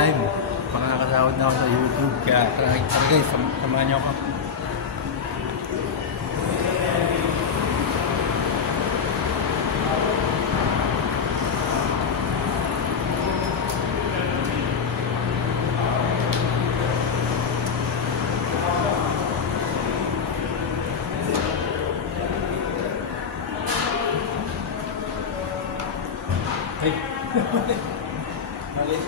time. Nakakasahod na ako sa YouTube. Kaya tara guys, samahan niyo ako. Hey. Mali.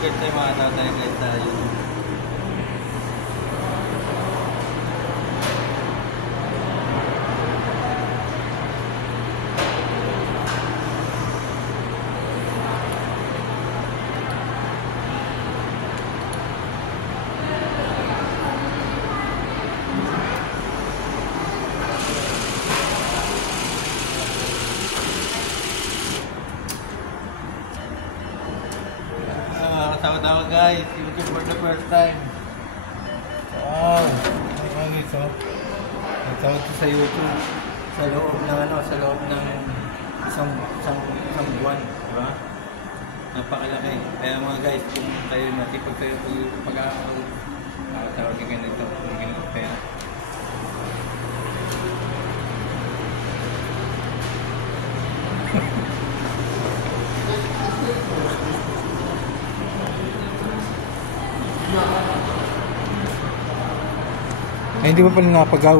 Kita yung mga tao tayo guys tayo. Tawad ako guys, YouTube for the first time. Wow, ay guys, nagtawad ko sa YouTube sa loob ng isang buwan, diba? Napakalaki. Kaya mga guys, kung kayo natipag kayo pag-aaral, tawagin kayo nito, kaya ay, hindi ba pala napagaw?